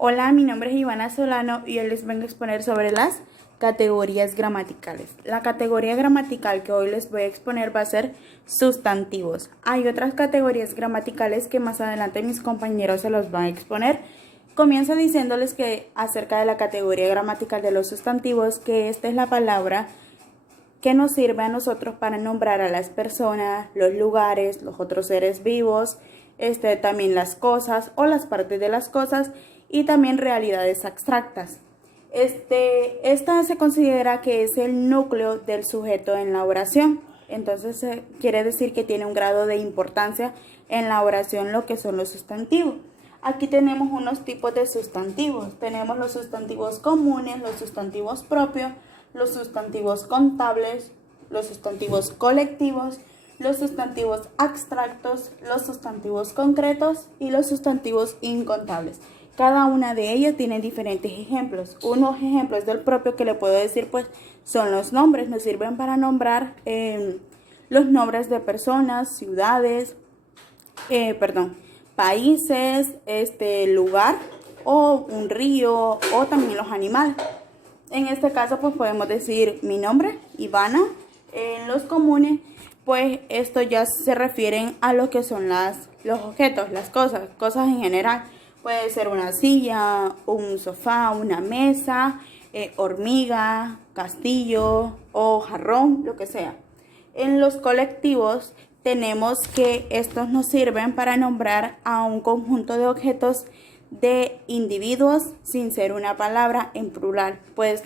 Hola, mi nombre es Ivana Solano y hoy les vengo a exponer sobre las categorías gramaticales. La categoría gramatical que hoy les voy a exponer va a ser sustantivos. Hay otras categorías gramaticales que más adelante mis compañeros se los van a exponer. Comienzo diciéndoles que acerca de la categoría gramatical de los sustantivos, que esta es la palabra que nos sirve a nosotros para nombrar a las personas, los lugares, los otros seres vivos, también las cosas o las partes de las cosas y también realidades abstractas. Esta se considera que es el núcleo del sujeto en la oración. Entonces quiere decir que tiene un grado de importancia en la oración lo que son los sustantivos. Aquí tenemos unos tipos de sustantivos. Tenemos los sustantivos comunes, los sustantivos propios, los sustantivos contables, los sustantivos colectivos, los sustantivos abstractos, los sustantivos concretos y los sustantivos incontables. Cada una de ellas tiene diferentes ejemplos. Unos ejemplos del propio que le puedo decir pues son los nombres. Me sirven para nombrar los nombres de personas, ciudades, países, lugar o un río o también los animales. En este caso pues podemos decir mi nombre, Ivana. En los comunes pues esto ya se refieren a lo que son los objetos, las cosas en general. Puede ser una silla, un sofá, una mesa, hormiga, castillo o jarrón, lo que sea. En los colectivos tenemos que estos nos sirven para nombrar a un conjunto de objetos de individuos sin ser una palabra en plural. Pues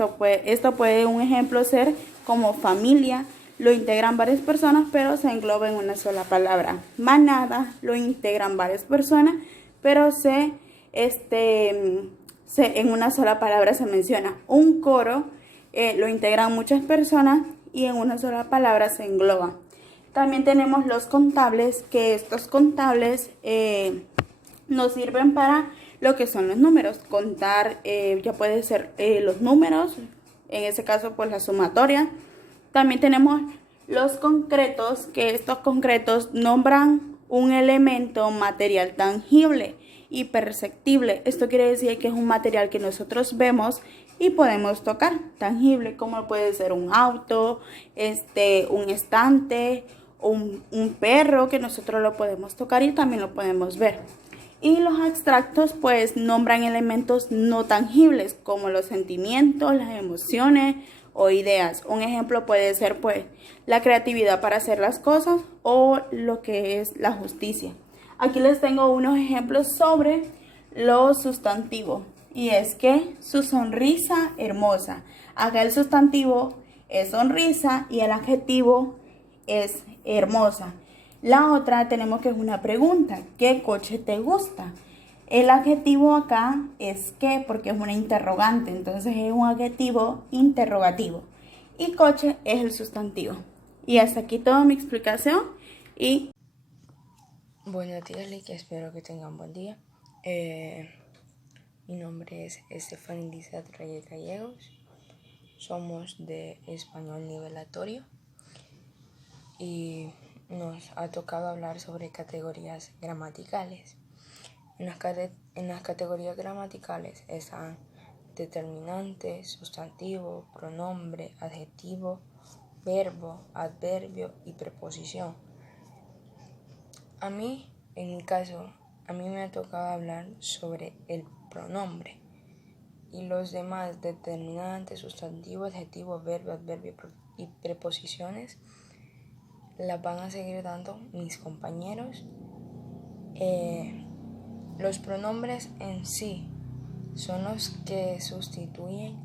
esto puede un ejemplo ser como familia, lo integran varias personas pero se engloba en una sola palabra. Manada, lo integran varias personas pero en una sola palabra se menciona. Un coro lo integran muchas personas y en una sola palabra se engloba. También tenemos los contables, que estos contables nos sirven para lo que son los números. Contar ya puede ser los números, en ese caso pues la sumatoria. También tenemos los concretos, que estos concretos nombran un elemento material tangible y perceptible. Esto quiere decir que es un material que nosotros vemos y podemos tocar, tangible, como puede ser un auto, un estante, un perro que nosotros lo podemos tocar y también lo podemos ver. Y los abstractos pues nombran elementos no tangibles como los sentimientos, las emociones o ideas. Un ejemplo puede ser pues la creatividad para hacer las cosas o lo que es la justicia. Aquí les tengo unos ejemplos sobre los sustantivos y es que su sonrisa hermosa. Acá el sustantivo es sonrisa y el adjetivo es hermosa. La otra tenemos que es una pregunta. ¿Qué coche te gusta? El adjetivo acá es qué porque es una interrogante. Entonces es un adjetivo interrogativo. Y coche es el sustantivo. Y hasta aquí toda mi explicación. Buenos días, Likia. Espero que tengan buen día. Mi nombre es Estefanía Lizeth Reyes Gallegos. Somos de español nivelatorio. Y nos ha tocado hablar sobre categorías gramaticales. En las categorías gramaticales están determinante, sustantivo, pronombre, adjetivo, verbo, adverbio y preposición. En mi caso, a mí me ha tocado hablar sobre el pronombre y los demás determinantes, sustantivo, adjetivo, verbo, adverbio y preposiciones las van a seguir dando mis compañeros. Los pronombres en sí son los que sustituyen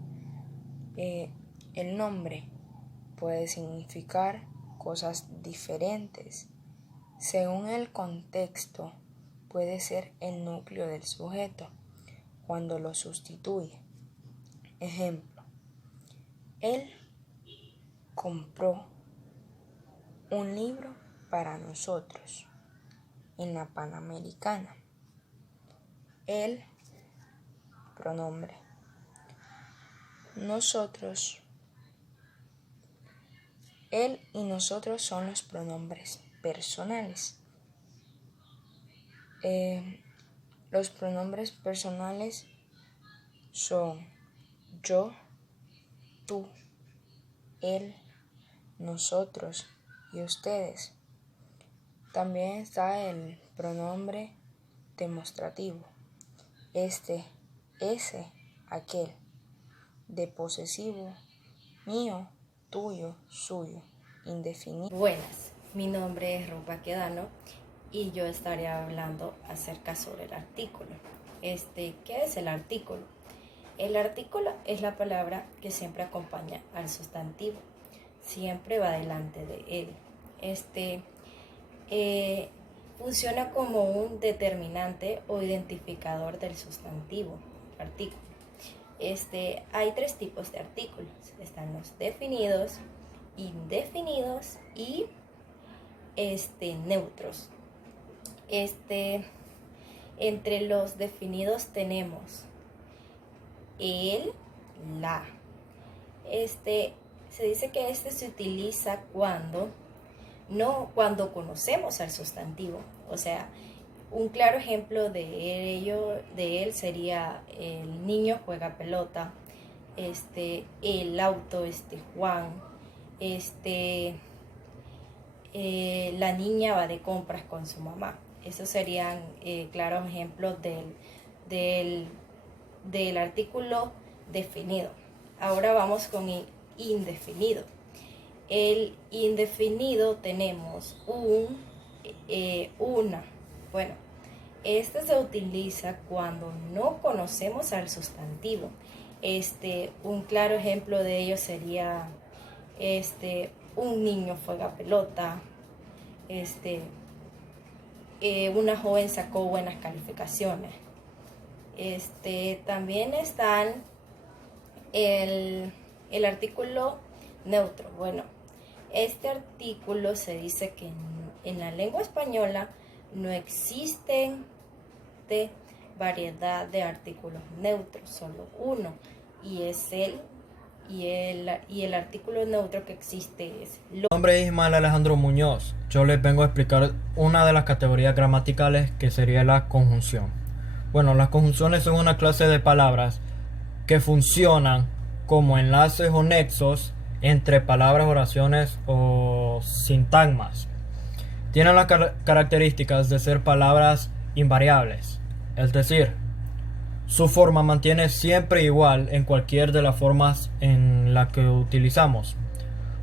el nombre. Puede significar cosas diferentes. Según el contexto, puede ser el núcleo del sujeto cuando lo sustituye. Ejemplo, él compró un libro para nosotros en la Panamericana. Él, pronombre. Nosotros. Él y nosotros son los pronombres personales. Los pronombres personales son yo, tú, él, nosotros y ustedes. También está el pronombre demostrativo, este, ese, aquel, de posesivo, mío, tuyo, suyo, indefinido. Buenas, mi nombre es Rupa Quedano y yo estaré hablando acerca sobre el artículo. ¿Qué es el artículo? El artículo es la palabra que siempre acompaña al sustantivo, siempre va delante de él. Funciona como un determinante o identificador del sustantivo, artículo. Hay tres tipos de artículos. Están los definidos, indefinidos y neutros. Entre los definidos tenemos el, la. Se dice que se utiliza cuando conocemos al sustantivo. O sea, un claro ejemplo de él sería el niño juega pelota, el auto, Juan, la niña va de compras con su mamá. Esos serían claros ejemplos del artículo definido. Ahora vamos con el indefinido. El indefinido tenemos una. Bueno, este se utiliza cuando no conocemos al sustantivo. Un claro ejemplo de ello sería un niño juega pelota, una joven sacó buenas calificaciones. También están el artículo neutro. Bueno, este artículo se dice que en la lengua española no existen variedad de artículos neutros, solo uno, y es el artículo neutro que existe es lo. Mi nombre es Ismael Alejandro Muñoz. Yo les vengo a explicar una de las categorías gramaticales que sería la conjunción. Bueno, las conjunciones son una clase de palabras que funcionan como enlaces o nexos entre palabras, oraciones o sintagmas. Tienen las características de ser palabras invariables, es decir, su forma mantiene siempre igual en cualquier de las formas en la que utilizamos.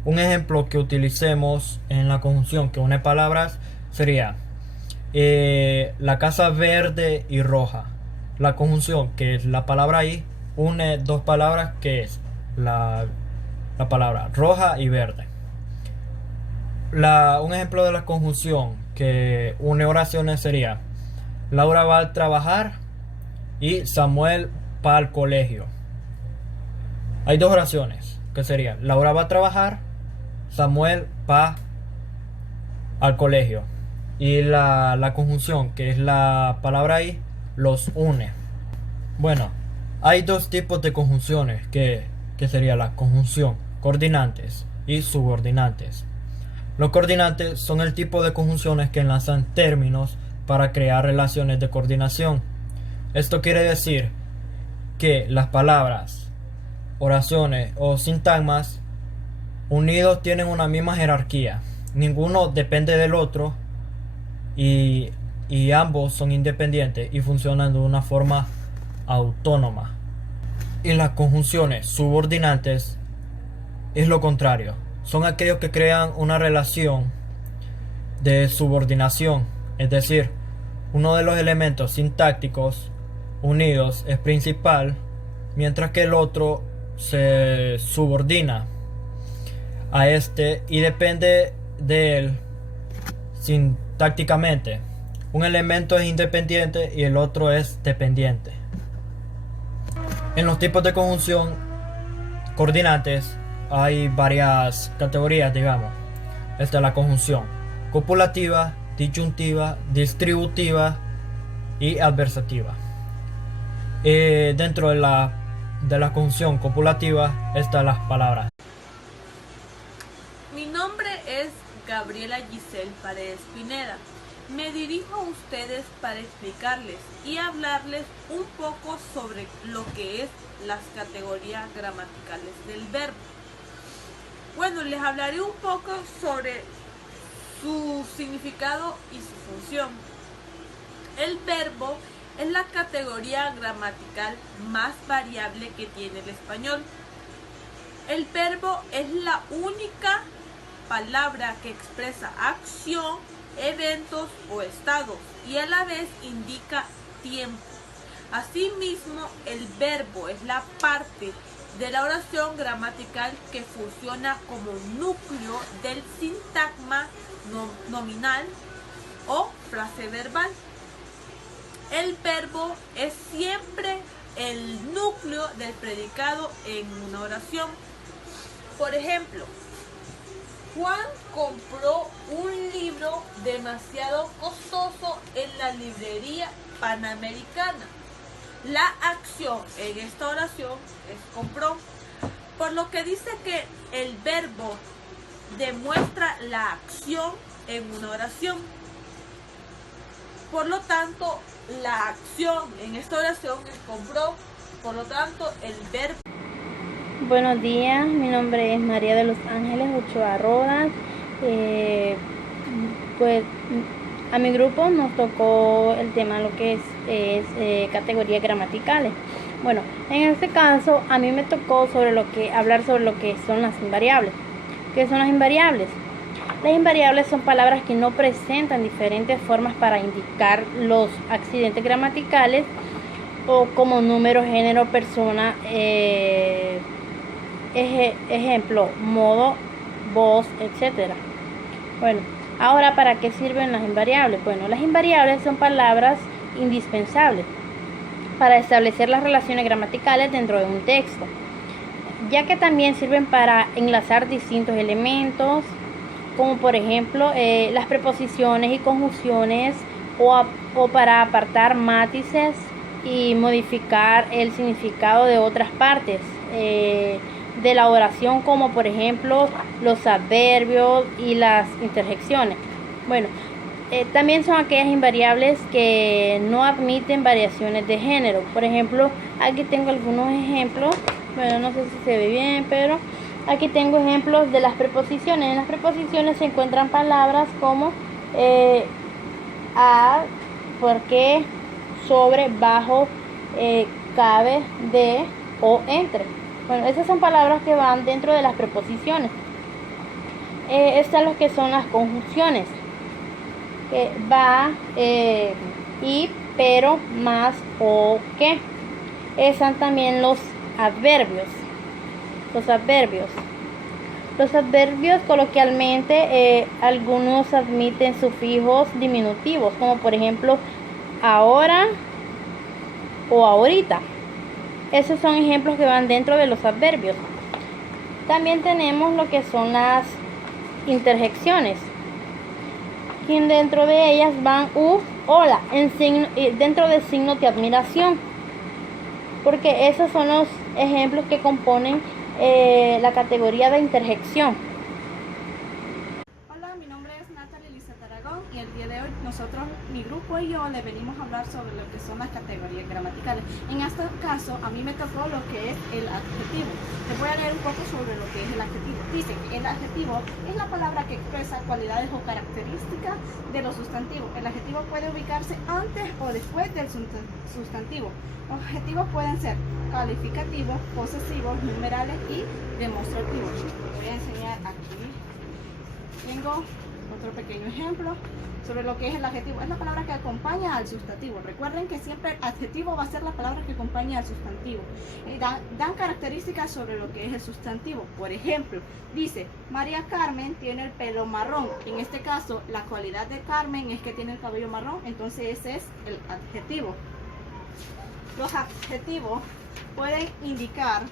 Un ejemplo que utilicemos en la conjunción que une palabras sería la casa verde y roja. La conjunción, que es la palabra ahí, une dos palabras que es la palabra roja y verde. Un ejemplo de la conjunción que une oraciones sería Laura va a trabajar y Samuel va al colegio. Hay dos oraciones que serían Laura va a trabajar, Samuel va al colegio. Y la conjunción, que es la palabra ahí, los une. Bueno, hay dos tipos de conjunciones que sería la conjunción coordinantes y subordinantes. Los coordinantes son el tipo de conjunciones que enlazan términos para crear relaciones de coordinación. Esto quiere decir que las palabras, oraciones o sintagmas unidos tienen una misma jerarquía. Ninguno depende del otro y ambos son independientes y funcionan de una forma autónoma. Y las conjunciones subordinantes es lo contrario. Son aquellos que crean una relación de subordinación, es decir, uno de los elementos sintácticos unidos es principal, mientras que el otro se subordina a este y depende de él sintácticamente. Un elemento es independiente y el otro es dependiente. En los tipos de conjunción coordinantes hay varias categorías, digamos. Esta es la conjunción copulativa, disyuntiva, distributiva y adversativa. Dentro de la conjunción copulativa están las palabras. Mi nombre es Gabriela Giselle Paredes Pineda Me dirijo a ustedes para explicarles y hablarles un poco sobre lo que es las categorías gramaticales del verbo. Bueno, les hablaré un poco sobre su significado y su función. El verbo es la categoría gramatical más variable que tiene el español. El verbo es la única palabra que expresa acción, eventos o estados y a la vez indica tiempo. Asimismo, el verbo es la parte de la oración gramatical que funciona como núcleo del sintagma nominal o frase verbal. El verbo es siempre el núcleo del predicado en una oración. Por ejemplo, Juan compró un libro demasiado costoso en la librería Panamericana. La acción en esta oración es compró, por lo que dice que el verbo demuestra la acción en una oración. Por lo tanto, la acción en esta oración es compró, por lo tanto, el verbo. Buenos días, mi nombre es María de los Ángeles Ochoa Rodas. Pues a mi grupo nos tocó el tema lo que es categorías gramaticales. Bueno, en este caso a mí me tocó hablar sobre lo que son las invariables. ¿Qué son las invariables? Las invariables son palabras que no presentan diferentes formas para indicar los accidentes gramaticales o como número, género, persona, ejemplo, modo, voz, etc. Bueno, ahora, ¿para qué sirven las invariables? Bueno, las invariables son palabras indispensables para establecer las relaciones gramaticales dentro de un texto, ya que también sirven para enlazar distintos elementos, como por ejemplo las preposiciones y conjunciones, o para apartar matices y modificar el significado de otras partes de la oración, como por ejemplo los adverbios y las interjecciones. Bueno, también son aquellas invariables que no admiten variaciones de género. Por ejemplo, aquí tengo algunos ejemplos. Bueno, no sé si se ve bien, pero aquí tengo ejemplos de las preposiciones. En las preposiciones se encuentran palabras como a, por qué, sobre, bajo, cabe, de o entre. Bueno, esas son palabras que van dentro de las preposiciones. Están los que son las conjunciones, que va, y, pero, más o que. Están también los adverbios. Los adverbios coloquialmente, algunos admiten sufijos diminutivos, como por ejemplo ahora o ahorita. Esos son ejemplos que van dentro de los adverbios. También tenemos lo que son las interjecciones, que dentro de ellas van hola, dentro de signos de admiración, porque esos son los ejemplos que componen la categoría de interjección. Hola, mi nombre es Natalie Lizeth Aragón y el día de hoy mi grupo y yo le venimos a hablar sobre lo que son las categorías gramaticales. En este caso, a mí me tocó lo que es el adjetivo. Les voy a leer un poco sobre lo que es el adjetivo. Dice que el adjetivo es la palabra que expresa cualidades o características de los sustantivos. El adjetivo puede ubicarse antes o después del sustantivo. Los adjetivos pueden ser calificativos, posesivos, numerales y demostrativos. Voy a enseñar aquí. Tengo otro pequeño ejemplo sobre lo que es el adjetivo. Es la palabra que acompaña al sustantivo. Recuerden que siempre el adjetivo va a ser la palabra que acompaña al sustantivo. Dan características sobre lo que es el sustantivo. Por ejemplo, dice, María Carmen tiene el pelo marrón. En este caso, la cualidad de Carmen es que tiene el cabello marrón. Entonces ese es el adjetivo. Los adjetivos pueden indicar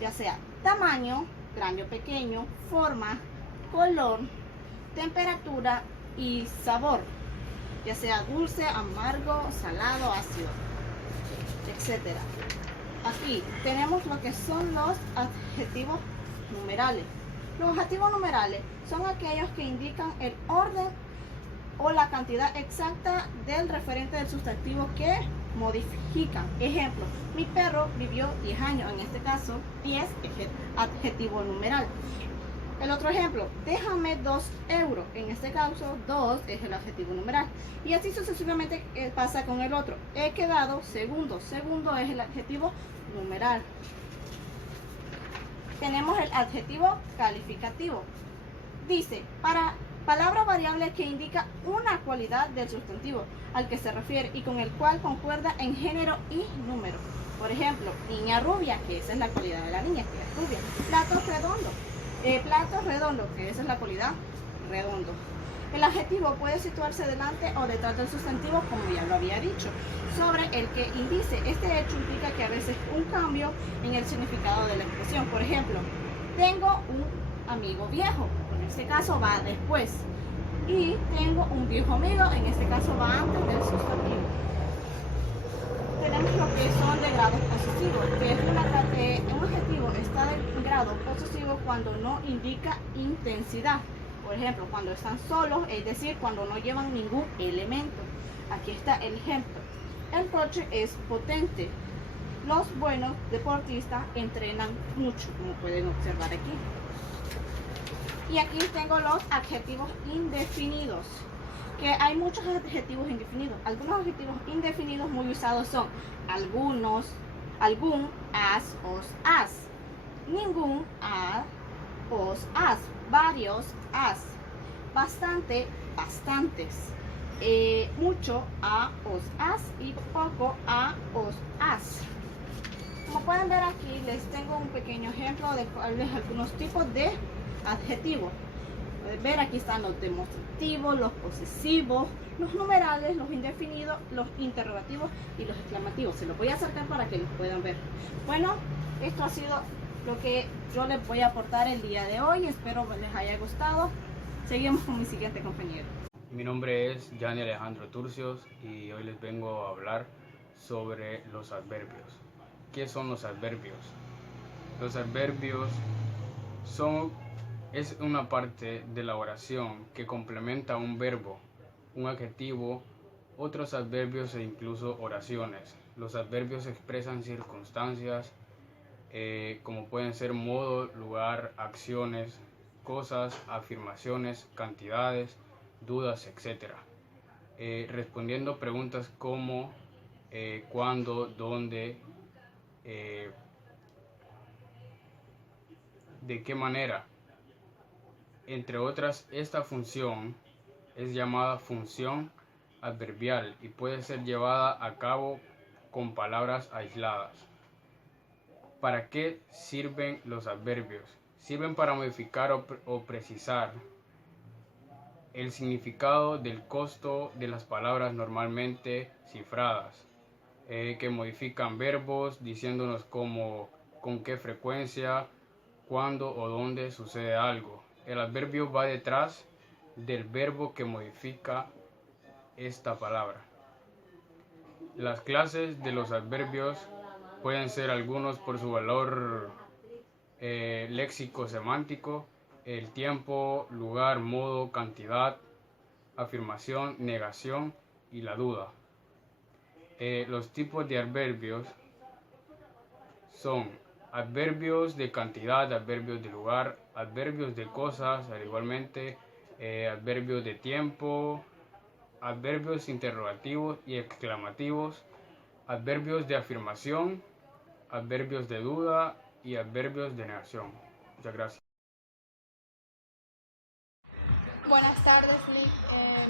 ya sea tamaño, grande o pequeño, forma, color, temperatura y sabor, ya sea dulce, amargo, salado, ácido, etc. Aquí tenemos lo que son los adjetivos numerales. Los adjetivos numerales son aquellos que indican el orden o la cantidad exacta del referente del sustantivo que modifican. Ejemplo, mi perro vivió 10 años. En este caso, 10 es el adjetivo numeral. El otro ejemplo, déjame 2 euros. En este caso, 2 es el adjetivo numeral. Y así sucesivamente pasa con el otro. He quedado segundo. Segundo es el adjetivo numeral. Tenemos el adjetivo calificativo. Dice, para palabra variable que indica una cualidad del sustantivo al que se refiere y con el cual concuerda en género y número. Por ejemplo, niña rubia, que esa es la cualidad de la niña, que es rubia. Plato redondo. Plato redondo, que esa es la cualidad redondo. El adjetivo puede situarse delante o detrás del sustantivo, como ya lo había dicho, sobre el que indice. Este hecho implica que a veces un cambio en el significado de la expresión. Por ejemplo, tengo un amigo viejo, en este caso va después. Y tengo un viejo amigo, en este caso va antes del sustantivo. Tenemos lo que son de grado posesivo, que es un adjetivo está de grado posesivo cuando no indica intensidad. Por ejemplo, cuando están solos, es decir, cuando no llevan ningún elemento. Aquí está el ejemplo. El coche es potente. Los buenos deportistas entrenan mucho, como pueden observar aquí. Y aquí tengo los adjetivos indefinidos, que hay muchos adjetivos indefinidos. Algunos adjetivos indefinidos muy usados son algunos, algún, as, os, as, ningún, a, os, as, varios, as, bastante, bastantes, mucho, a, os, as y poco, a, os, as. Como pueden ver aquí, les tengo un pequeño ejemplo de cuáles algunos tipos de adjetivos. Pueden ver, aquí están los demostrativos, los posesivos, los numerales, los indefinidos, los interrogativos y los exclamativos. Se los voy a acercar para que los puedan ver. Bueno, esto ha sido lo que yo les voy a aportar el día de hoy. Espero les haya gustado. Seguimos con mi siguiente compañero. Mi nombre es Gianni Alejandro Turcios y hoy les vengo a hablar sobre los adverbios. ¿Qué son los adverbios? Los adverbios es una parte de la oración que complementa un verbo, un adjetivo, otros adverbios e incluso oraciones. Los adverbios expresan circunstancias como pueden ser modo, lugar, acciones, cosas, afirmaciones, cantidades, dudas, etc. Respondiendo preguntas como cuándo, dónde, de qué manera. Entre otras, esta función es llamada función adverbial y puede ser llevada a cabo con palabras aisladas. ¿Para qué sirven los adverbios? Sirven para modificar o precisar el significado del costo de las palabras normalmente cifradas, que modifican verbos diciéndonos cómo, con qué frecuencia, cuándo o dónde sucede algo. El adverbio va detrás del verbo que modifica esta palabra. Las clases de los adverbios pueden ser algunos por su valor léxico-semántico, el tiempo, lugar, modo, cantidad, afirmación, negación y la duda. Los tipos de adverbios son adverbios de cantidad, adverbios de lugar, adverbios de cosas, igualmente adverbios de tiempo, adverbios interrogativos y exclamativos, adverbios de afirmación, adverbios de duda y adverbios de negación. Muchas gracias. Buenas tardes,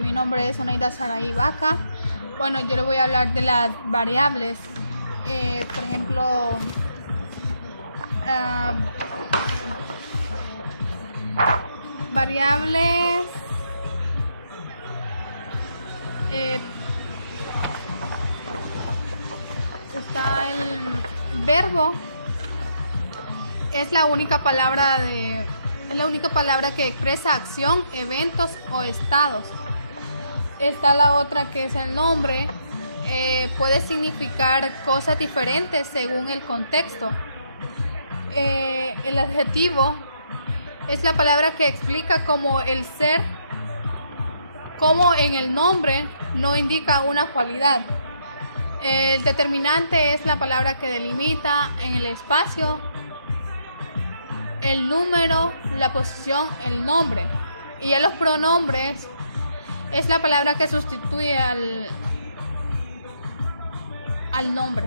mi nombre es Oneida Saravillaca. Bueno, yo le voy a hablar de las variables. Por ejemplo, variables está el verbo, es la única palabra que expresa acción, eventos o estados. Está la otra que es el nombre, puede significar cosas diferentes según el contexto. El adjetivo es la palabra que explica como el ser como en el nombre no indica una cualidad. El determinante es la palabra que delimita en el espacio el número, la posición, el nombre. Y ya los pronombres es la palabra que sustituye al nombre.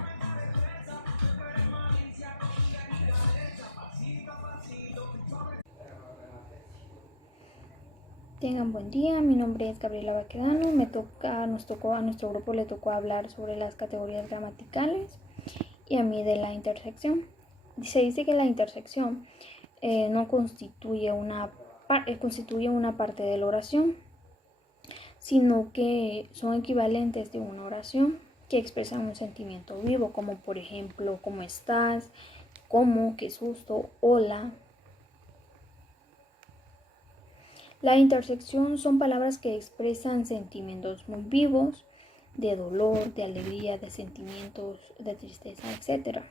Tengan buen día, mi nombre es Gabriela Baquedano. A nuestro grupo le tocó hablar sobre las categorías gramaticales y a mí de la intersección. Se dice que la intersección no constituye una parte de la oración, sino que son equivalentes de una oración que expresan un sentimiento vivo, como por ejemplo, ¿cómo estás?, ¿cómo?, qué susto, hola. La intersección son palabras que expresan sentimientos muy vivos, de dolor, de alegría, de sentimientos, de tristeza, etc.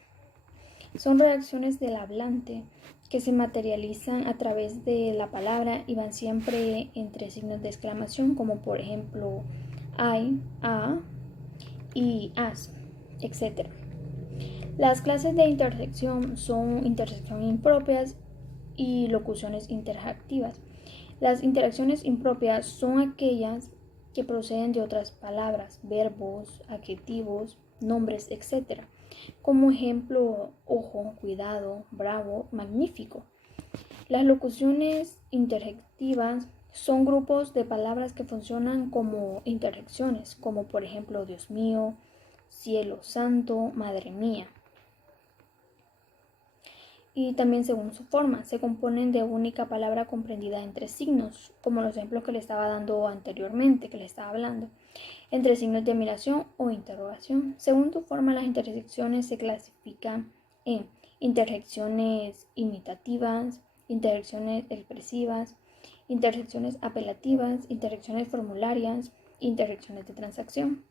Son reacciones del hablante que se materializan a través de la palabra y van siempre entre signos de exclamación, como por ejemplo ay, a y as, etc. Las clases de intersección son intersección impropias y locuciones interactivas. Las interacciones impropias son aquellas que proceden de otras palabras, verbos, adjetivos, nombres, etc. Como ejemplo, ojo, cuidado, bravo, magnífico. Las locuciones interactivas son grupos de palabras que funcionan como interjecciones, como por ejemplo, Dios mío, cielo santo, madre mía. Y también según su forma, se componen de única palabra comprendida entre signos, como los ejemplos que le estaba dando anteriormente, que le estaba hablando, entre signos de admiración o interrogación. Según su forma, las intersecciones se clasifican en interjecciones imitativas, interjecciones expresivas, interjecciones apelativas, interjecciones formularias, interjecciones de transacción.